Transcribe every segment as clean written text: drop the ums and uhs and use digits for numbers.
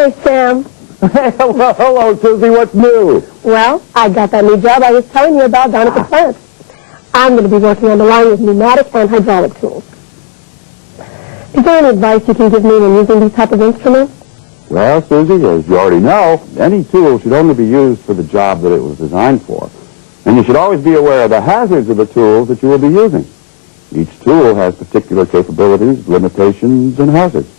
Hey, Sam. Well, hello, Susie. What's new? Well, I got that new job I was telling you about down at the plant. I'm going to be working on the line with pneumatic and hydraulic tools. Is there any advice you can give me when using these type of instruments? Well, Susie, as you already know, any tool should only be used for the job that it was designed for. And you should always be aware of the hazards of the tools that you will be using. Each tool has particular capabilities, limitations, and hazards.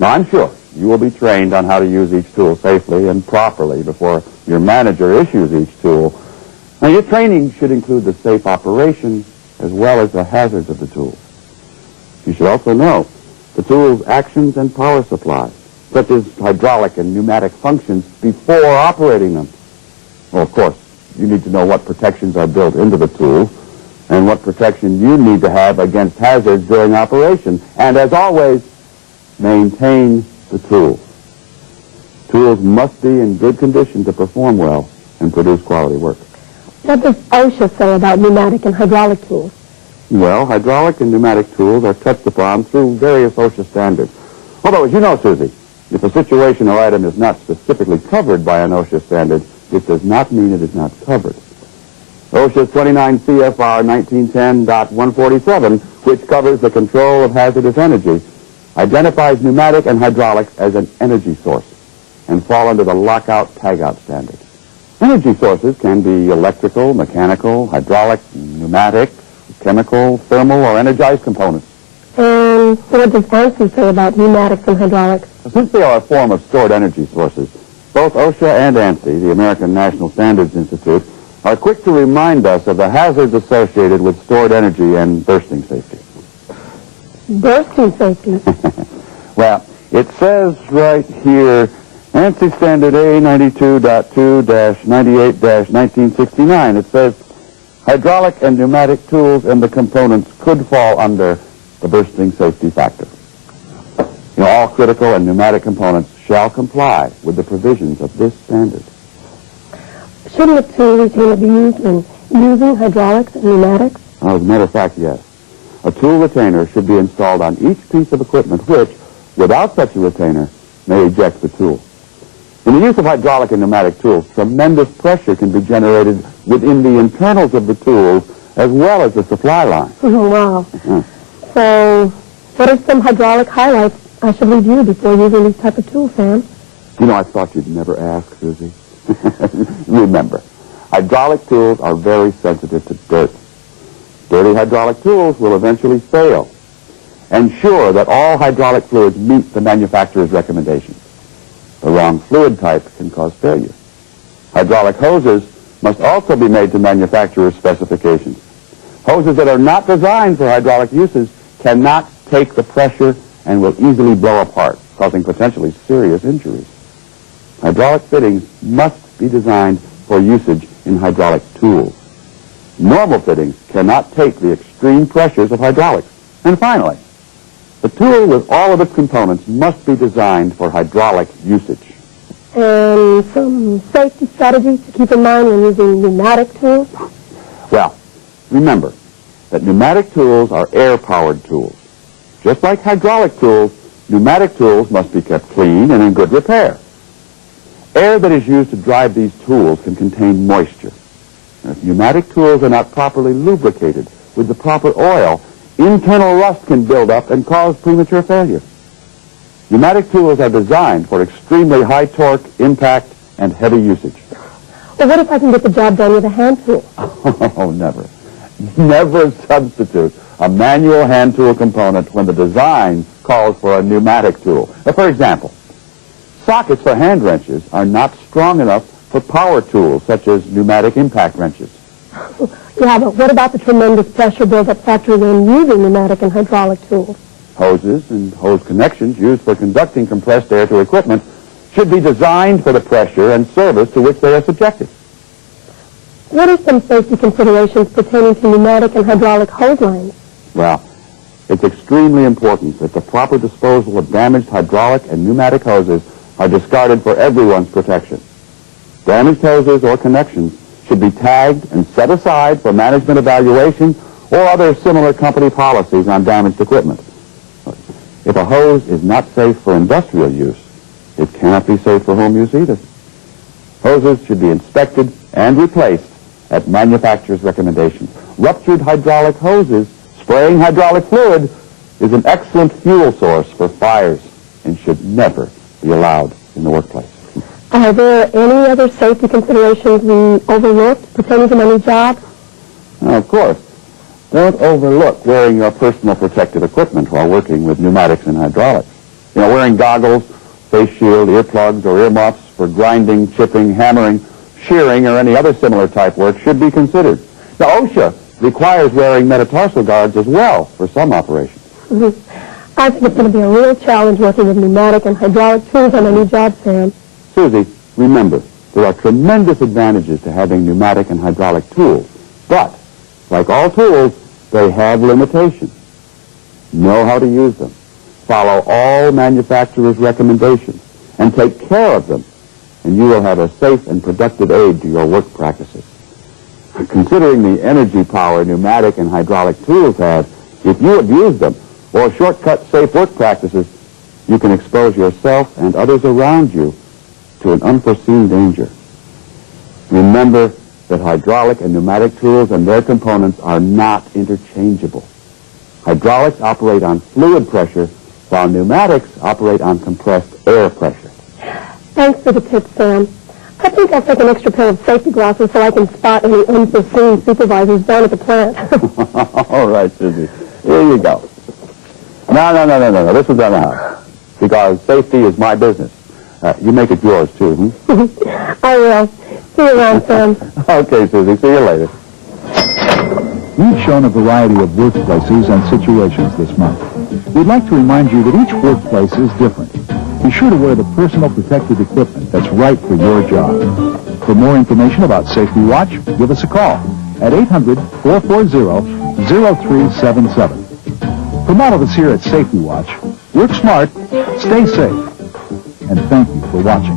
Now, I'm sure you will be trained on how to use each tool safely and properly before your manager issues each tool. Now, your training should include the safe operation as well as the hazards of the tools. You should also know the tool's actions and power supplies, such as hydraulic and pneumatic functions, before operating them. Well, of course, you need to know what protections are built into the tool and what protection you need to have against hazards during operation. And as always, maintain the tools. Tools must be in good condition to perform well and produce quality work. What does OSHA say about pneumatic and hydraulic tools? Well, hydraulic and pneumatic tools are touched upon through various OSHA standards. Although, as you know, Susie, if a situation or item is not specifically covered by an OSHA standard, it does not mean it is not covered. OSHA's 29 CFR 1910.147, which covers the control of hazardous energy, identifies pneumatic and hydraulics as an energy source and fall under the lockout-tagout standard. Energy sources can be electrical, mechanical, hydraulic, pneumatic, chemical, thermal, or energized components. And what does ANSI say about pneumatics and hydraulics? Since they are a form of stored energy sources, both OSHA and ANSI, the American National Standards Institute, are quick to remind us of the hazards associated with stored energy and bursting safety. Bursting safety? Well, it says right here, ANSI Standard A92.2-98-1969. It says, hydraulic and pneumatic tools and the components could fall under the bursting safety factor. You know, all critical and pneumatic components shall comply with the provisions of this standard. Shouldn't a tool retainer be used when using hydraulics and pneumatics? As a matter of fact, yes. A tool retainer should be installed on each piece of equipment which, without such a retainer, may eject the tool. In the use of hydraulic and pneumatic tools, tremendous pressure can be generated within the internals of the tools as well as the supply line. Oh, wow. So, what are some hydraulic highlights I should review before using these type of tools, Sam? You know, I thought you'd never ask, Susie. Remember, hydraulic tools are very sensitive to dirt. Dirty hydraulic tools will eventually fail. Ensure that all hydraulic fluids meet the manufacturer's recommendations. The wrong fluid type can cause failure. Hydraulic hoses must also be made to manufacturer's specifications. Hoses that are not designed for hydraulic uses cannot take the pressure and will easily blow apart, causing potentially serious injuries. Hydraulic fittings must be designed for usage in hydraulic tools. Normal fittings cannot take the extreme pressures of hydraulics. And finally, the tool with all of its components must be designed for hydraulic usage. And some safety strategies to keep in mind when using pneumatic tools? Well, remember that pneumatic tools are air-powered tools. Just like hydraulic tools, pneumatic tools must be kept clean and in good repair. Air that is used to drive these tools can contain moisture. If pneumatic tools are not properly lubricated with the proper oil, internal rust can build up and cause premature failure. Pneumatic tools are designed for extremely high torque, impact, and heavy usage. Well, what if I can get the job done with a hand tool? Oh, never. Never substitute a manual hand tool component when the design calls for a pneumatic tool. For example, sockets for hand wrenches are not strong enough for power tools such as pneumatic impact wrenches. Yeah, but what about the tremendous pressure buildup factor when using pneumatic and hydraulic tools? Hoses and hose connections used for conducting compressed air to equipment should be designed for the pressure and service to which they are subjected. What are some safety considerations pertaining to pneumatic and hydraulic hose lines? Well, it's extremely important that the proper disposal of damaged hydraulic and pneumatic hoses are discarded for everyone's protection. Damaged hoses or connections should be tagged and set aside for management evaluation or other similar company policies on damaged equipment. If a hose is not safe for industrial use, it cannot be safe for home use either. Hoses should be inspected and replaced at manufacturer's recommendation. Ruptured hydraulic hoses spraying hydraulic fluid is an excellent fuel source for fires and should never be allowed in the workplace. Are there any other safety considerations we overlooked pertaining to my new job? Now, of course, don't overlook wearing your personal protective equipment while working with pneumatics and hydraulics. You know, wearing goggles, face shield, earplugs, or earmuffs for grinding, chipping, hammering, shearing, or any other similar type work should be considered. Now, OSHA requires wearing metatarsal guards as well for some operations. I think it's going to be a real challenge working with pneumatic and hydraulic tools on my new job, Sam. Susie, remember, there are tremendous advantages to having pneumatic and hydraulic tools. But, like all tools, they have limitations. Know how to use them. Follow all manufacturers' recommendations and take care of them, and you will have a safe and productive aid to your work practices. Considering the energy power pneumatic and hydraulic tools have, if you abuse them or shortcut safe work practices, you can expose yourself and others around you to an unforeseen danger. Remember that hydraulic and pneumatic tools and their components are not interchangeable. Hydraulics operate on fluid pressure, while pneumatics operate on compressed air pressure. Thanks for the tip, Sam. I think I'll take an extra pair of safety glasses so I can spot any unforeseen supervisors down at the plant. All right, Susie. Here you go. No. This one's on the house. Because safety is my business. You make it yours, too, I will. See you around, Sam. Okay, Susie. See you later. We've shown a variety of workplaces and situations this month. We'd like to remind you that each workplace is different. Be sure to wear the personal protective equipment that's right for your job. For more information about Safety Watch, give us a call at 800-440-0377. From all of us here at Safety Watch, work smart, stay safe, and thank you for watching.